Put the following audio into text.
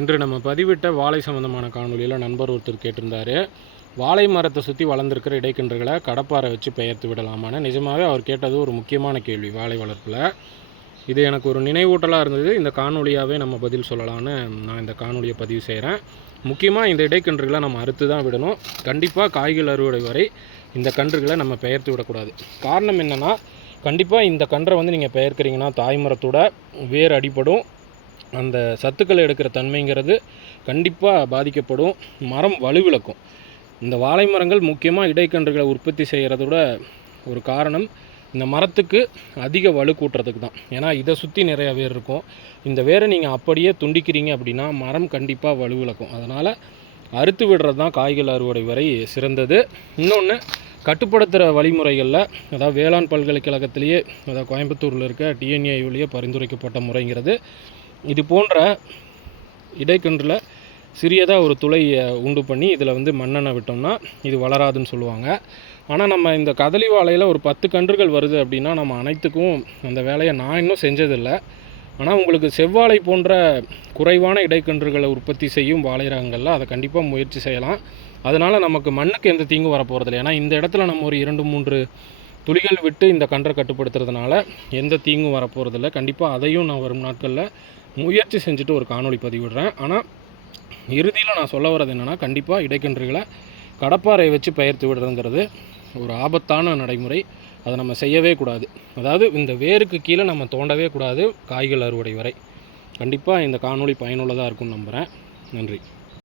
இன்று நம்ம பதிவிட்ட வாழை சம்மந்தமான காணொலியில் நண்பர் ஒருத்தர் கேட்டிருந்தார். வாழை மரத்தை சுற்றி வளர்ந்துருக்கிற இடைக்கன்றுகளை கடப்பாரை வச்சு பெயர்த்து விடலாமான்னு. நிஜமாகவே அவர் கேட்டது ஒரு முக்கியமான கேள்வி வாழை வளர்ப்பில். இது எனக்கு ஒரு நினைவூட்டலாக இருந்தது. இந்த காணொலியாகவே நம்ம பதில் சொல்லலான்னு நான் இந்த காணொலியை பதிவு செய்கிறேன் முக்கியமாக இந்த இடைக்கன்றுகளை நம்ம அறுத்து தான் விடணும். கண்டிப்பாக காய்கள் அறுவடை வரை இந்த கன்றுகளை நம்ம பெயர்த்து விடக்கூடாது. காரணம் என்னென்னா கண்டிப்பாக இந்த கன்றை வந்து நீங்கள் பெயர்க்கிறீங்கன்னா தாய்மரத்தோட வேர் அடிப்படும் அந்த சத்துக்கள் எடுக்கிற தன்மைங்கிறது கண்டிப்பாக பாதிக்கப்படும். மரம் வலுவிழக்கும் இந்த வாழை மரங்கள் முக்கியமாக இடைக்கன்றுகளை உற்பத்தி செய்கிறதோட ஒரு காரணம் இந்த மரத்துக்கு அதிக வலு கூட்டுறதுக்கு தான். ஏன்னா இதை சுற்றி நிறைய வேர் இருக்கும். இந்த வேரை நீங்கள் அப்படியே துண்டிக்கிறீங்க அப்படின்னா மரம் கண்டிப்பாக வலுவிழக்கும் அதனால் அறுத்து விடுறது தான் காய்கள் அறுவடை வரை சிறந்தது. இன்னொன்று கட்டுப்படுத்துகிற வழிமுறைகளில் அதாவது வேளாண் பல்கலைக்கழகத்திலேயே அதாவது கோயம்புத்தூரில் இருக்க டிஎன்ஏயுலேயே பரிந்துரைக்கப்பட்ட முறைங்கிறது. இது போன்ற இடைக்கன்றில் சிறியதாக ஒரு துளை உண்டு பண்ணி இதில் வந்து மண்ணெண்ணெய் விட்டோம்னா இது வளராதுன்னு சொல்லுவாங்க. ஆனால் நம்ம இந்த கதலி வாழையில் ஒரு பத்து கன்றுகள் வருது அப்படின்னா நம்ம அனைத்துக்கும் அந்த வேலையை நான் இன்னும் செஞ்சதில்லை. ஆனால் உங்களுக்கு செவ்வாழை போன்ற குறைவான இடைக்கன்றுகளை உற்பத்தி செய்யும் வாழை ரகங்களில் அதை கண்டிப்பாக முயற்சி செய்யலாம். அதனால் நமக்கு மண்ணுக்கு எந்த தீங்கும் வரப்போகிறதில்ல ஏன்னா இந்த இடத்துல நம்ம ஒரு இரண்டு மூன்று துளிகள் விட்டு இந்த கன்றை கட்டுப்படுத்துறதுனால எந்த தீங்கும் வரப்போகிறதில்ல கண்டிப்பாக அதையும் நான் வரும் நாட்களில் முயற்சி செஞ்சுட்டு ஒரு காணொளி பதிவிடுறேன். ஆனால் இறுதியில் நான் சொல்ல வர்றது என்னென்னா கண்டிப்பாக இடைக்கன்றுகளை கடப்பாறை வச்சு பெயர்த்து விடுறதுங்கிறது ஒரு ஆபத்தான நடைமுறை. அதை நம்ம செய்யவே கூடாது. அதாவது இந்த வேருக்கு கீழே நம்ம தோண்டவே கூடாது காய்கள் அறுவடை வரை. கண்டிப்பாக இந்த காணொளி பயனுள்ளதாக இருக்கும்னு நம்புகிறேன் நன்றி.